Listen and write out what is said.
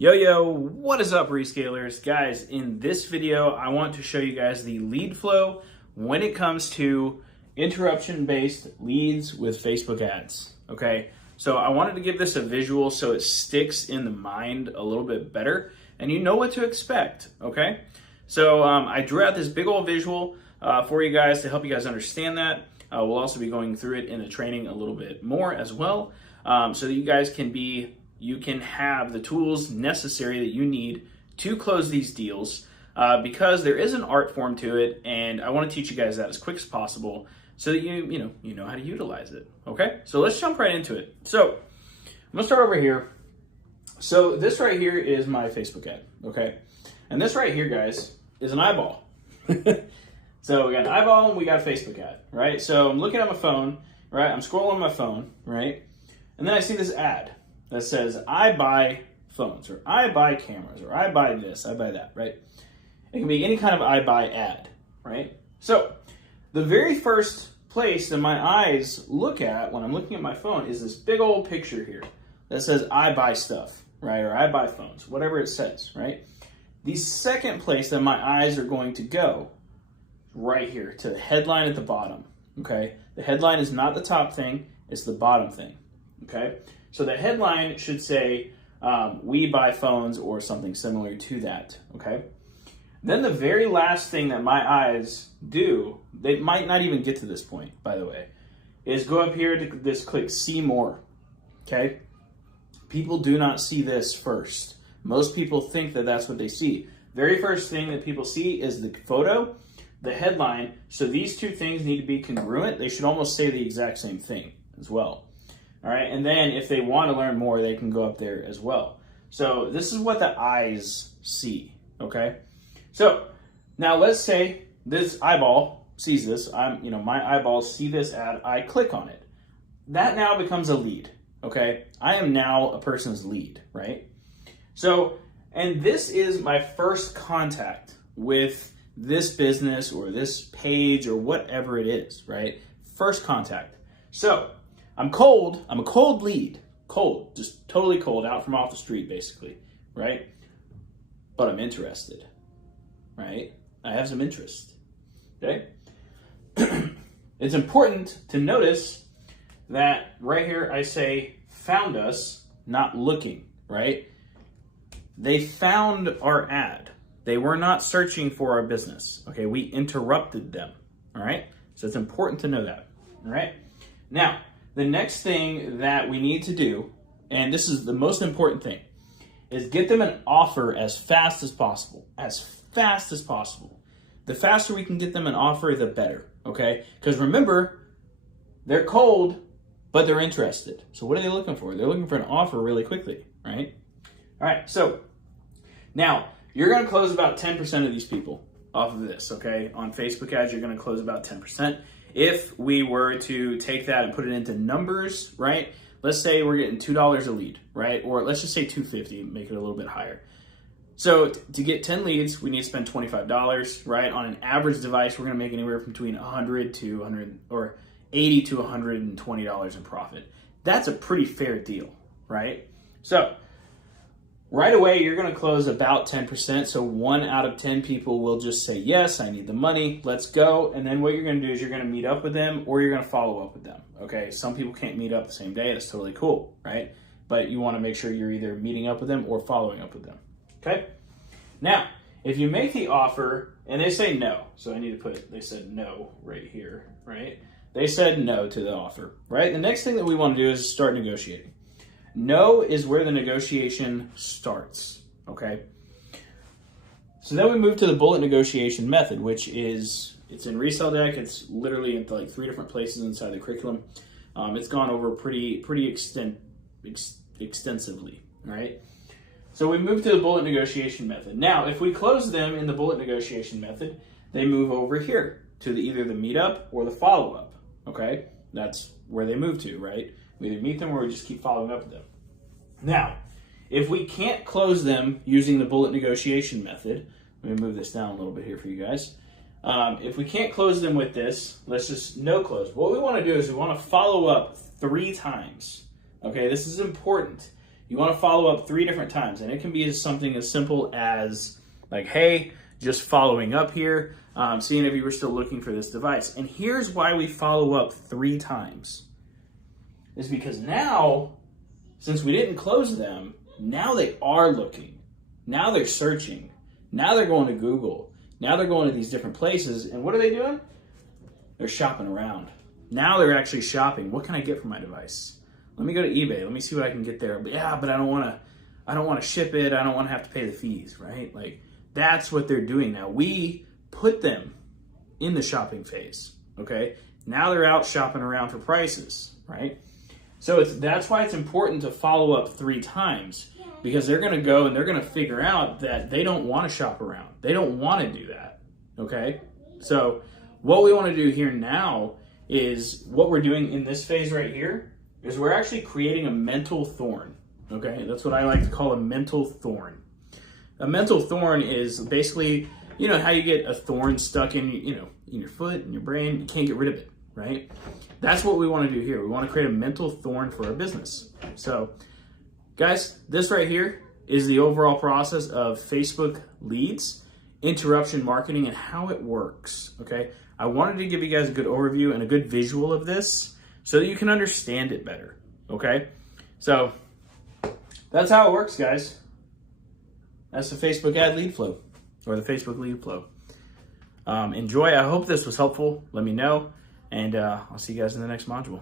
Yo, what is up, rescalers? Guys, in this video, I want to show you guys the lead flow when it comes to interruption-based leads with Facebook ads, okay? So I wanted to give this a visual so it sticks in the mind a little bit better and you know what to expect, okay? So I drew out this big old visual for you guys to help you guys understand that. We'll also be going through it in the training a little bit more as well, so that you guys can have the tools necessary that you need to close these deals, because there is an art form to it, and I want to teach you guys that as quick as possible so that you know how to utilize it. Okay, so let's jump right into it. So I'm gonna start over here. So this right here is my Facebook ad, okay, and this right here, guys, is an eyeball. So we got an eyeball and we got a Facebook ad, right? So I'm looking at my phone, right? I'm scrolling on my phone, right? And then I see this ad that says, I buy phones, or I buy cameras, or I buy this, I buy that, right? It can be any kind of I buy ad, right? So the very first place that my eyes look at when I'm looking at my phone is this big old picture here that says I buy stuff, right? Or I buy phones, whatever it says, right? The second place that my eyes are going to go right here to the headline at the bottom, okay? The headline is not the top thing, it's the bottom thing, okay? So the headline should say, we buy phones, or something similar to that, okay? Then the very last thing that my eyes do, they might not even get to this point, by the way, is go up here to this click see more, okay? People do not see this first. Most people think that that's what they see. Very first thing that people see is the photo, the headline. So these two things need to be congruent. They should almost say the exact same thing as well. All right, and then if they want to learn more, they can go up there as well. So this is what the eyes see, okay? So now let's say this eyeball sees this. My eyeballs see this ad. I click on it. That now becomes a lead, okay? I am now a person's lead, right? So, and this is my first contact with this business or this page or whatever it is, right? First contact. So I'm cold. I'm a cold lead. Cold. Just totally cold, out from off the street, basically, right? But I'm interested, right? I have some interest, okay? It's important to notice that right here I say found us, not looking, right? They found our ad. They were not searching for our business, okay? We interrupted them, all right? So it's important to know that, all right? Now, the next thing that we need to do, and this is the most important thing, is get them an offer as fast as possible. As fast as possible. The faster we can get them an offer, the better, okay? Because remember, they're cold, but they're interested. So what are they looking for? They're looking for an offer really quickly, right? All right, so now you're going to close about 10% of these people off of this, okay? On Facebook ads, you're going to close about 10%. If we were to take that and put it into numbers, right? Let's say we're getting $2 a lead, right? Or let's just say $2.50, make it a little bit higher. So to get 10 leads, we need to spend $25, right? On an average device, we're going to make anywhere from between $100 to $80 to $120 in profit. That's a pretty fair deal, right? So right away, you're going to close about 10%. So 1 out of 10 people will just say, yes, I need the money, let's go. And then what you're going to do is you're going to meet up with them, or you're going to follow up with them. Okay, some people can't meet up the same day. That's totally cool, right? But you want to make sure you're either meeting up with them or following up with them. Okay? Now, if you make the offer and they say no, so I need to put, they said no right here, right? They said no to the offer, right? The next thing that we want to do is start negotiating. No is where the negotiation starts, okay? So then we move to the bullet negotiation method, which is, it's in Resell Deck. It's literally in like 3 different places inside the curriculum. It's gone over pretty extensively, right? So we move to the bullet negotiation method. Now, if we close them in the bullet negotiation method, they move over here to either the meetup or the follow-up, okay? That's where they move to, right? We either meet them or we just keep following up with them. Now, if we can't close them using the bullet negotiation method, let me move this down a little bit here for you guys. If we can't close them with this, let's just no close. What we want to do is we want to follow up 3 times. Okay, this is important. You want to follow up 3 different times, and it can be something as simple as like, hey, just following up here, seeing if you were still looking for this device. And here's why we follow up 3 times. Is because now, since we didn't close them, now they are looking. Now they're searching. Now they're going to Google. Now they're going to these different places. And what are they doing? They're shopping around. Now they're actually shopping. What can I get for my device? Let me go to eBay. Let me see what I can get there. But yeah, but I don't want to ship it. I don't want to have to pay the fees, right? Like, that's what they're doing now. We put them in the shopping phase, okay? Now they're out shopping around for prices, right? So that's why it's important to follow up 3 times, because they're going to go and they're going to figure out that they don't want to shop around. They don't want to do that, okay? So what we want to do here now is what we're doing in this phase right here is we're actually creating a mental thorn, okay? That's what I like to call a mental thorn. A mental thorn is basically, you know, how you get a thorn stuck in, you know, in your foot, in your brain, you can't get rid of it, right? That's what we want to do here. We want to create a mental thorn for our business. So, guys, this right here is the overall process of Facebook leads, interruption marketing, and how it works, okay? I wanted to give you guys a good overview and a good visual of this so that you can understand it better, okay? So, that's how it works, guys. That's the Facebook ad lead flow, or the Facebook lead flow. Enjoy. I hope this was helpful. Let me know, and I'll see you guys in the next module.